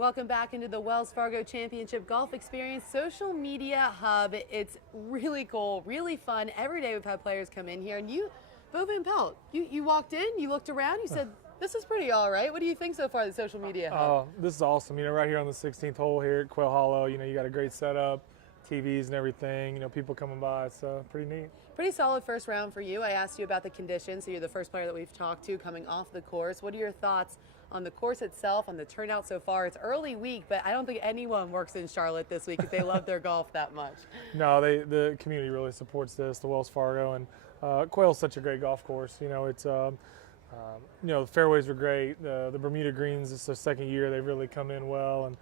Welcome back into the Wells Fargo Championship Golf Experience social media hub. It's really cool, really fun. Every day we've had players come in here, and Pelt, you walked in, you looked around, you said, this is pretty all right. What do you think so far of the social media hub? Oh, this is awesome. Right here on the 16th hole here at Quail Hollow, you got a great setup, TVs and everything, people coming by. It's pretty neat. Pretty solid first round for you. I asked you about the conditions, so you're the first player that we've talked to coming off the course. What are your thoughts on the course itself, on the turnout so far? It's early week, but I don't think anyone works in Charlotte this week if they love their golf that much. No, the community really supports this, the Wells Fargo, and Quail's such a great golf course. It's the fairways were great. The Bermuda greens, it's their second year. They've really come in well, and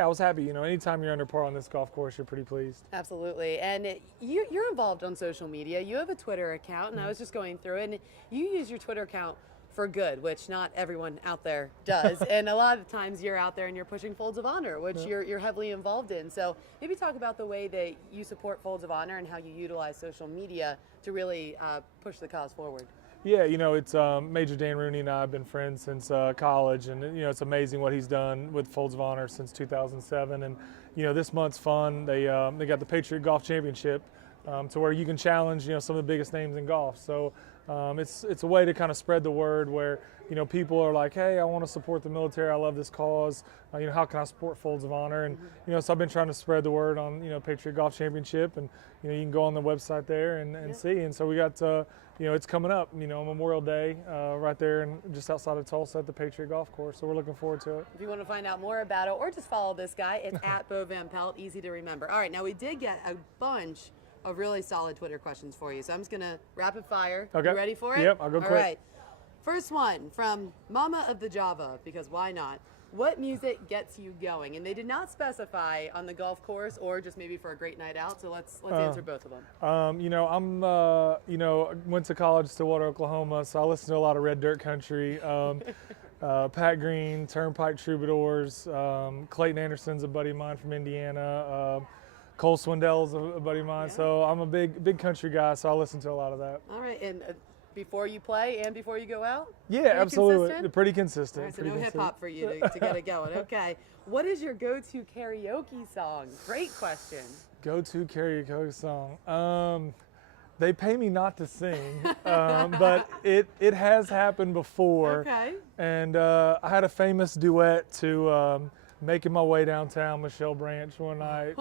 I was happy. Anytime you're under par on this golf course, you're pretty pleased. Absolutely. And you're involved on social media. You have a Twitter account, and I was just going through it, and you use your Twitter account for good, which not everyone out there does. And a lot of times you're out there and you're pushing Folds of Honor, which you're heavily involved in. So maybe talk about the way that you support Folds of Honor and how you utilize social media to really push the cause forward. Yeah, it's Major Dan Rooney and I have been friends since college, and it's amazing what he's done with Folds of Honor since 2007. And this month's fun. They got the Patriot Golf Championship to where you can challenge some of the biggest names in golf. So it's a way to kind of spread the word where people are like, hey, I want to support the military. I love this cause. How can I support Folds of Honor? And so I've been trying to spread the word on Patriot Golf Championship, and you can go on the website there and see. And so we got it's coming up, Memorial Day, right there and just outside of Tulsa at the Patriot Golf Course. So we're looking forward to it. If you want to find out more about it or just follow this guy, it's at Bo Van Pelt, easy to remember. All right, now we did get a bunch of really solid Twitter questions for you. So I'm just going to rapid fire. Okay. You ready for it? Yep, I'll go quick. All right. First one from Mama of the Java, because why not? What music gets you going? And they did not specify on the golf course or just maybe for a great night out. So let's answer both of them. Went to college, Stillwater, Oklahoma, so I listen to a lot of Red Dirt Country. Pat Green, Turnpike Troubadours, Clayton Anderson's a buddy of mine from Indiana. Cole Swindell's a buddy of mine. Yeah. So I'm a big country guy, so I listen to a lot of that. All right, and before you play and before you go out? Yeah, absolutely. Pretty consistent. All right, so no hip-hop for you to get it going. Okay. What is your go-to karaoke song? Great question. Go-to karaoke song? They pay me not to sing, but it has happened before. Okay. And I had a famous duet to Making My Way Downtown, Michelle Branch, one night.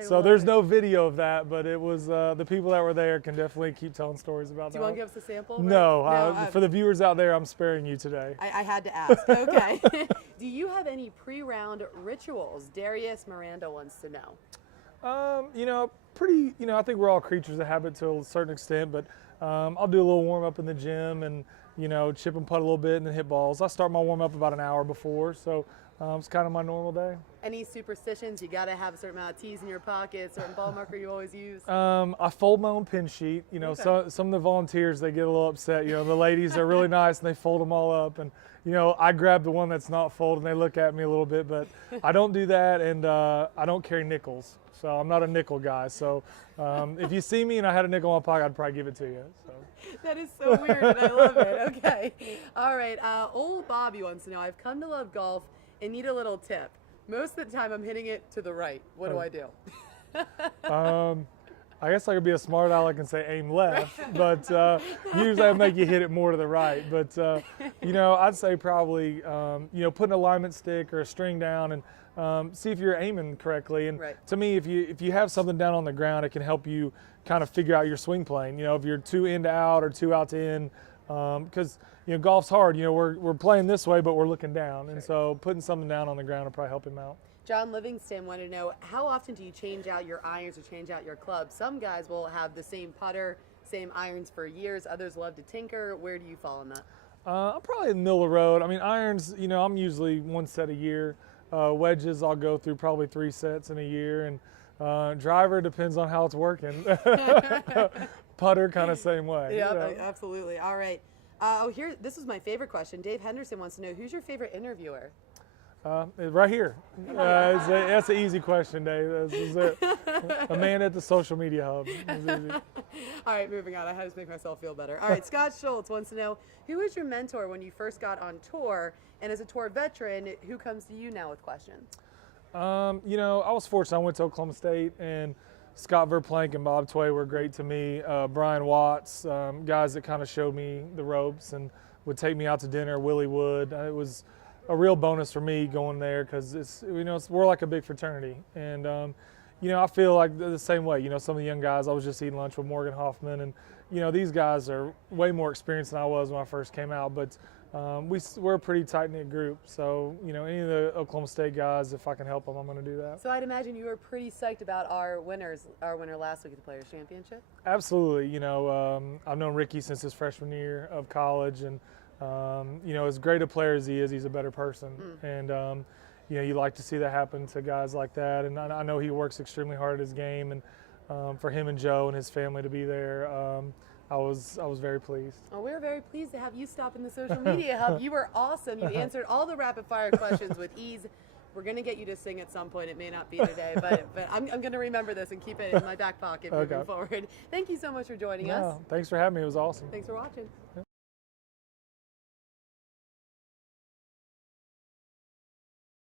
So there's no video of that, but it was the people that were there can definitely keep telling stories about that. Do you want to give us a sample? No, for the viewers out there, I'm sparing you today. I had to ask. Okay. Do you have any pre-round rituals? Darius Miranda wants to know. I think we're all creatures of habit to a certain extent, but I'll do a little warm up in the gym and, chip and putt a little bit and then hit balls. I start my warm up about an hour before, so it's kind of my normal day. Any superstitions? You got to have a certain amount of tees in your pocket, certain ball marker you always use? I fold my own pin sheet. Okay. Some of the volunteers, they get a little upset. The ladies are really nice and they fold them all up. And, I grab the one that's not folded and they look at me a little bit, but I don't do that, and I don't carry nickels. So I'm not a nickel guy. So if you see me and I had a nickel in my pocket, I'd probably give it to you. So. That is so weird, and I love it. Okay. All right. Old Bobby wants to know, I've come to love golf and need a little tip. Most of the time I'm hitting it to the right. What do I do? I guess I could be a smart aleck and say aim left, but usually I make you hit it more to the right. But, I'd say probably, putting an alignment stick or a string down and see if you're aiming correctly. And to me, if you have something down on the ground, it can help you kind of figure out your swing plane. If you're two in to out or two out to in, because golf's hard. We're playing this way, but we're looking down, and so putting something down on the ground will probably help him out. John Livingston wanted to know, how often do you change out your irons or change out your clubs? Some guys will have the same putter, same irons for years. Others love to tinker. Where do you fall on that? I'm probably in the middle of the road. I mean, irons, I'm usually one set a year. Wedges, I'll go through probably 3 sets in a year, and driver depends on how it's working. Putter, kind of same way. Yeah, absolutely. All right. This is my favorite question. Dave Henderson wants to know, who's your favorite interviewer? Right here. That's an easy question, Dave. This is it. Amanda at the social media hub. All right, moving on. I had to make myself feel better. All right, Scott Schultz wants to know, who was your mentor when you first got on tour? And as a tour veteran, who comes to you now with questions? You know, I was fortunate. I went to Oklahoma State, and Scott Verplank and Bob Tway were great to me. Brian Watts, guys that kind of showed me the ropes and would take me out to dinner. Willie Wood. It was a real bonus for me going there because we're like a big fraternity, and you know, I feel like the same way. You know, some of the young guys, I was just eating lunch with Morgan Hoffman, and you know, these guys are way more experienced than I was when I first came out, but we're a pretty tight-knit group. So, you know, any of the Oklahoma State guys, if I can help them, I'm going to do that. So I'd imagine you were pretty psyched about our winner last week at the Players Championship. Absolutely. You know, I've known Ricky since his freshman year of college, and you know, as great a player as he is, he's a better person. And you know, you like to see that happen to guys like that. And I know he works extremely hard at his game, and for him and Joe and his family to be there, I was very pleased. Well, we're very pleased to have you stop in the social media hub. You were awesome. You answered all the rapid fire questions with ease. We're going to get you to sing at some point. It may not be today, but I'm going to remember this and keep it in my back pocket moving forward. Thank you so much for joining us. Thanks for having me. It was awesome. Thanks for watching. Yeah.